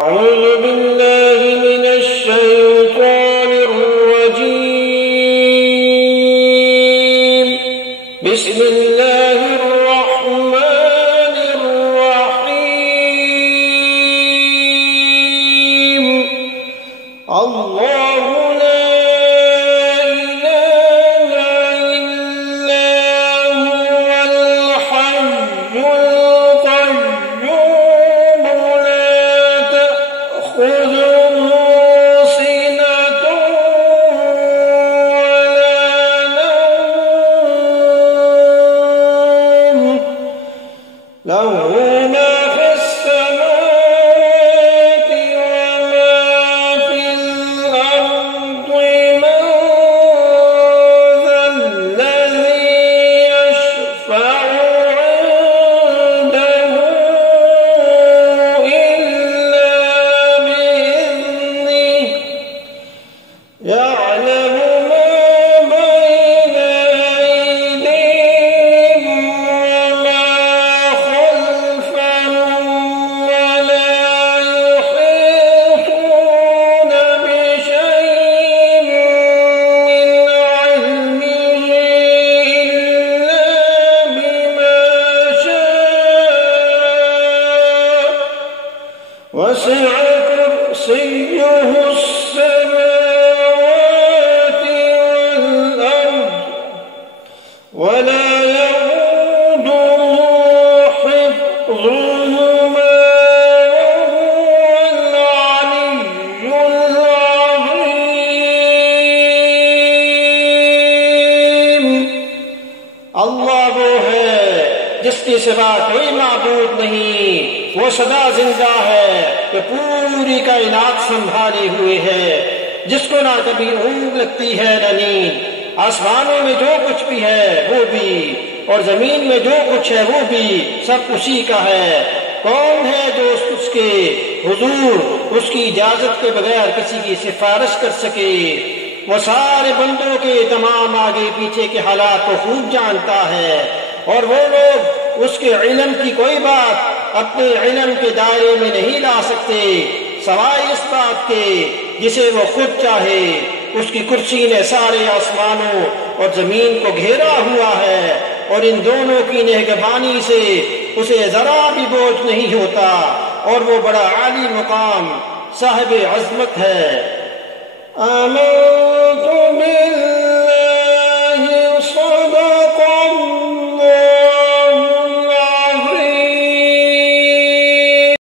أعوذ بالله من الشيطان الرجيم. بسم الله الرحمن الرحيم. الله لا إله إلا هو الحي القيوم لا تأخذه سنة ولا نوم له ما في السماوات وما في الأرض. من ذا الذي يشفع عنده إلا بإذنه. يعلم ما بين أيديهم وما خلفهم ولا يحيطون بشيء من علمه إلا بما شاء. وسع كرسيه السماوات والأرض ولا يئوده حفظهما وهو العلي العظيم. अल्लाह वो है जिसके सिवा कोई माबूद नहीं, वो सदा जिंदा है कि पूरी कायनात संभाले हुए है, जिसको ना कभी ऊँग लगती है न नींद। आसमानों में जो कुछ भी है वो भी, और जमीन में जो कुछ है वो भी सब उसी का है। कौन है जो उसके हुजूर उसकी इजाजत के बगैर किसी की सिफारिश कर सके? वो सारे बंदों के तमाम आगे पीछे के हालात को खूब जानता है, और वो लोग उसके इल्म की कोई बात अपने इल्म के दायरे में नहीं ला सकते सवाए इस बात के जिसे वो खुद चाहे। उसकी कुर्सी ने सारे आसमानों और जमीन को घेरा हुआ है, और इन दोनों की निगहबानी से उसे जरा भी बोझ नहीं होता, और वो बड़ा आली मुकाम साहिब अज़मत है। आमन्तु बिल्लाह